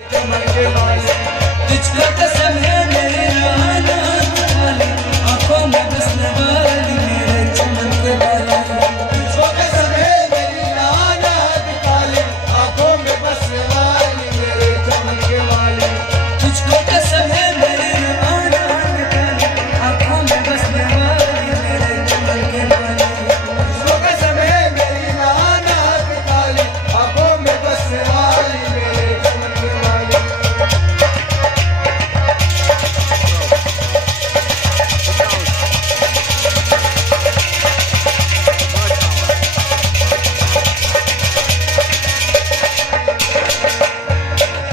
चमन के वाली, तुझको कसम है मेरे नाना वाली, आंखों में बसने वाली मेरे चमन के वाली। तुझको कसम है मेरी नाना वाली, आंखों में बसने वाली मेरे चमन के वाली। तुझको कसम है मेरी नाना वाली, आंखों में बसने वाली मेरे चमन के वाली। तुझको कसम है मेरी नाना वाली, आंखों में बसने वाली मेरे चमन के वाली।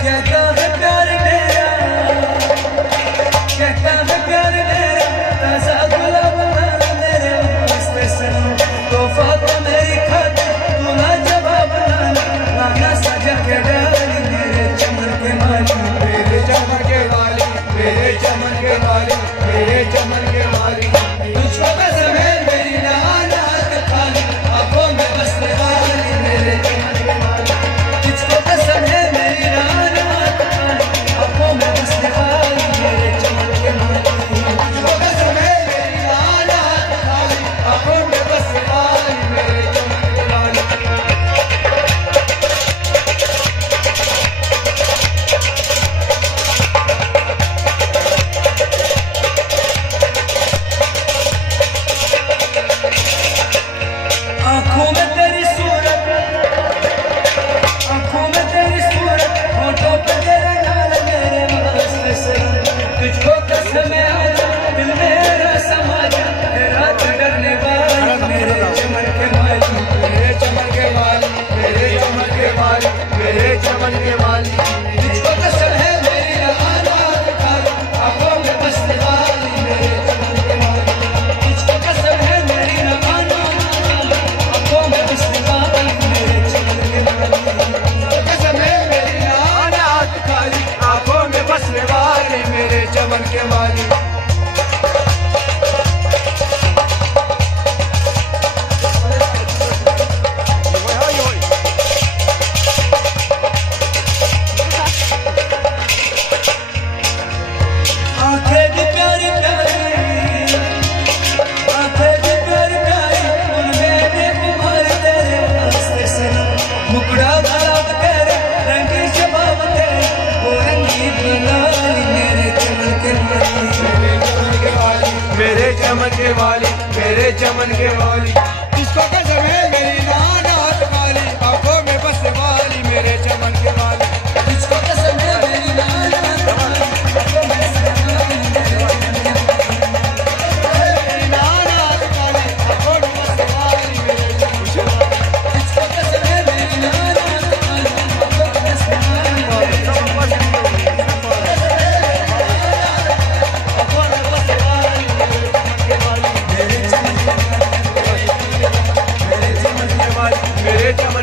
कहता है प्यार तेरा, कहता है प्यार तेरा, ताज़ा गुलाब लाना मेरे वास्ते सनम, तोहफा तो मेरी खातिर तू लाजवाब लाना, लाना सजा के डाली मेरे चमन के वाली, मेरे चमन के वाली, मेरे चमन के वाली, मेरे चमन के वाली। तुझको कसम है मेरी नाना वाली, आंखों में बसने वाली मेरे चमन के वाली। तुझको कसम है मेरी नाना वाली, आंखों में बसने वाली मेरे चमन के वाली। तुझको कसम है मेरी नाना वाली, आंखों में बसने वाली मेरे चमन के वाली। आंखों में तेरी सूरत, आंखों में तेरी सूरत, होठों पे तेरा नाम मेरे वास्ते सनम। तुझको कसम है आजा दिल मेरा समा जा, तेरा तो डरने वाली मेरे चमन के वाली, मेरे चमन के वाली, मेरे चमन के वाली, मेरे चमन के वाली। तुझको कसम है मेरी नाना वाली, आंखों में बसने वाली मेरे चमन के वाली। तुझको कसम है मेरी नाना वाली, आंखों में बसने वाली मेरे चमन के वाली। तुझको कसम है मेरी नाना वाली, आंखों में बसने वाली मेरे चमन के वाली। आंखें भी प्यारी प्यारी, आंखें भी प्यारी प्यारी, उनमें देखो मार तेरे वास्ते सनम। मुखड़ा गुलाब तेरे, रंगी जवाब तेरे, वो रंगीन बनाली मेरे चमन के वाली, मेरे चमन के वाली, मेरे चमन के वाली, मेरे चमन के वाली। जिसको कसम है मेरी नाना वाली, आंखों में बसने वाली मेरे चमन के वाली। जिसको कसम है मेरी नाना वाली, आंखों में बसने वाली मेरे चमन के वाली। मेरी नाना वाली, आंखों में बसने वाली मेरे चमन के वाली। जिसको कसम है मेरी नाना वाली, आंखों में बसने वाली मेरे चमन के वाली। आंखों में बसने वाली मेरे चमन के वाली, मेरे चमन के वाली, मेरे चमन के वाली, मेरे चमन